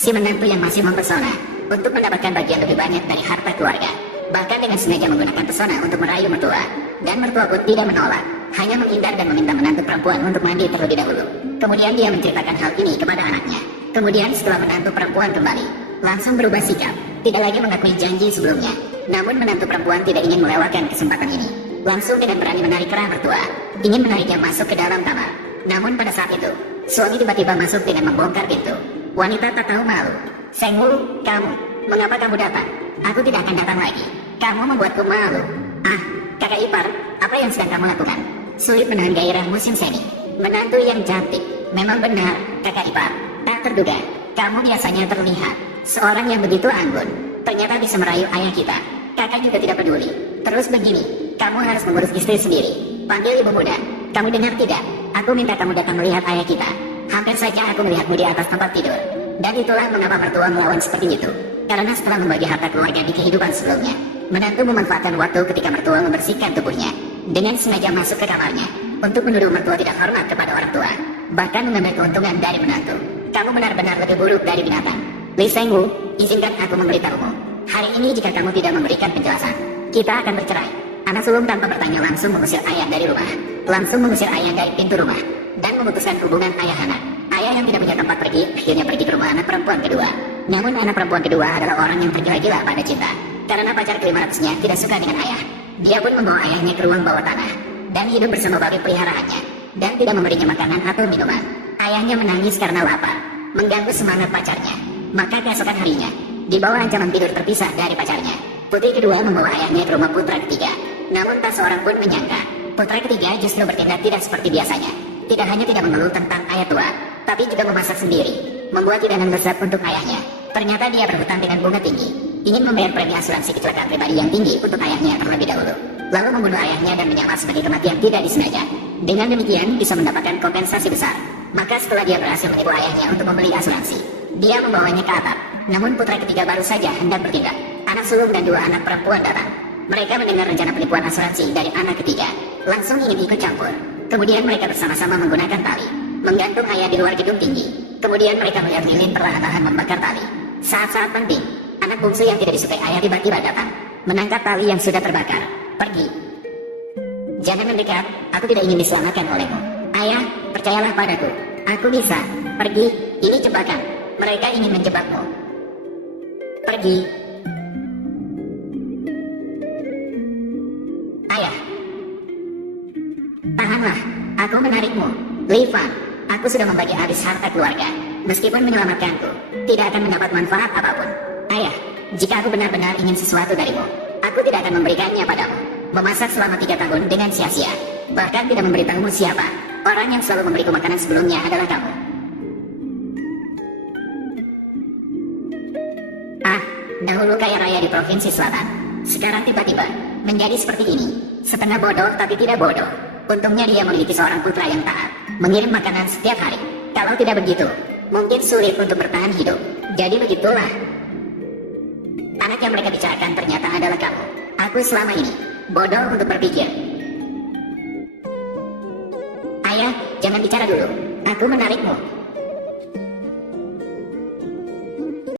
Si menantu yang masih mempesona untuk mendapatkan bagian lebih banyak dari harta keluarga. Bahkan dengan sengaja menggunakan pesona untuk merayu mertua. Dan mertua pun tidak menolak, hanya menghindar dan meminta menantu perempuan untuk mandi terlebih dahulu. Kemudian dia menceritakan hal ini kepada anaknya. Kemudian setelah menantu perempuan kembali, langsung berubah sikap, tidak lagi mengakui janji sebelumnya. Namun menantu perempuan tidak ingin melewatkan kesempatan ini. Langsung dengan berani menarik kerah mertua, ingin menariknya masuk ke dalam kamar. Namun pada saat itu, suami tiba-tiba masuk dengan membongkar pintu. Wanita tak tahu malu. Sengwu, kamu, mengapa kamu datang? Aku tidak akan datang lagi. Kamu membuatku malu. Ah, kakak ipar, apa yang sedang kamu lakukan? Sulit menahan gairah musim semi. Menantu yang cantik. Memang benar, kakak ipar. Tak terduga, kamu biasanya terlihat seorang yang begitu anggun. Ternyata bisa merayu ayah kita. Kakak juga tidak peduli. Terus begini, kamu harus mengurus istri sendiri. Panggil ibu muda. Kamu dengar tidak? Aku minta kamu datang melihat ayah kita. Hampir saja aku melihatmu di atas tempat tidur. Dan itulah mengapa mertua melawan seperti itu. Karena setelah membagi harta keluarga di kehidupan sebelumnya, menantu memanfaatkan waktu ketika mertua membersihkan tubuhnya dengan sengaja masuk ke kamarnya untuk menuduh mertua tidak hormat kepada orang tua, bahkan mengambil keuntungan dari menantu. Kamu benar-benar lebih buruk dari binatang. Li Sengwu, izinkan aku memberitahumu. Hari ini jika kamu tidak memberikan penjelasan, kita akan bercerai. Anak sulung tanpa bertanya langsung mengusir ayah dari rumah, langsung mengusir ayah dari pintu rumah, dan memutuskan hubungan ayah anak. Ayah yang tidak punya tempat pergi, akhirnya pergi ke rumah anak perempuan kedua. Namun anak perempuan kedua adalah orang yang tergila-gila pada cinta. Karena pacar ke-500-nya tidak suka dengan ayah, dia pun membawa ayahnya ke ruang bawah tanah, dan hidup bersama babi peliharaannya, dan tidak memberinya makanan atau minuman. Ayahnya menangis karena lapar, mengganggu semangat pacarnya. Maka keesokan harinya, di bawah ancaman tidur terpisah dari pacarnya, putri kedua membawa ayahnya ke rumah putra ketiga. Namun tak seorang pun menyangka, putra ketiga justru bertindak tidak seperti biasanya. Tidak hanya tidak mengeluh tentang ayah tua, tapi juga memasak sendiri, membuat hidangan lezat untuk ayahnya. Ternyata dia berhutang dengan bunga tinggi, ingin membayar premi asuransi kecelakaan pribadi yang tinggi untuk ayahnya terlebih dahulu, lalu membunuh ayahnya dan menyamar sebagai kematian tidak disengaja. Dengan demikian bisa mendapatkan kompensasi besar. Maka setelah dia berhasil menipu ayahnya untuk membeli asuransi, dia membawanya ke atap. Namun putra ketiga baru saja hendak bertindak, anak sulung dan dua anak perempuan datang. Mereka mendengar rencana penipuan asuransi dari anak ketiga, langsung ingin ikut campur. Kemudian mereka bersama-sama menggunakan tali, menggantung ayah di luar gedung tinggi. Kemudian mereka melihat lilin perlahan-lahan membakar tali. Saat-saat penting, anak bungsu yang tidak disukai ayah tiba-tiba datang, menangkap tali yang sudah terbakar. Pergi. Jangan mendekat, aku tidak ingin diselamatkan olehmu. Ayah, percayalah padaku. Aku bisa. Pergi, ini jebakan. Mereka ingin menjebakmu. Pergi. Ayah. Tahanlah, aku menarikmu. Li Fan, aku sudah membagi habis harta keluarga. Meskipun menyelamatkanku, tidak akan mendapat manfaat apapun. Ayah, jika aku benar-benar ingin sesuatu darimu, aku tidak akan memberikannya padamu. Memasak selama 3 tahun dengan sia-sia, bahkan tidak memberitahumu siapa. Orang yang selalu memberiku makanan sebelumnya adalah kamu. Ah, dahulu kaya raya di Provinsi Selatan, sekarang tiba-tiba menjadi seperti ini. Setengah bodoh tapi tidak bodoh. Untungnya dia memiliki seorang putra yang taat, mengirim makanan setiap hari. Kalau tidak begitu, mungkin sulit untuk bertahan hidup. Jadi begitulah. Anak yang mereka bicarakan ternyata adalah kamu. Aku selama ini bodoh untuk berpikir. Ayah, jangan bicara dulu. Aku menarikmu.